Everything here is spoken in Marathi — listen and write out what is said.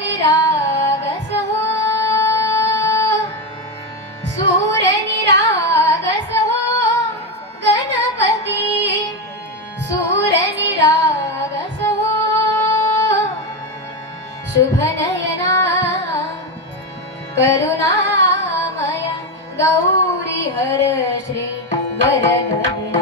निरागस निरागस हो गणपती सूर निरागस होुभनयनाुणामय गौरी हर श्री वरद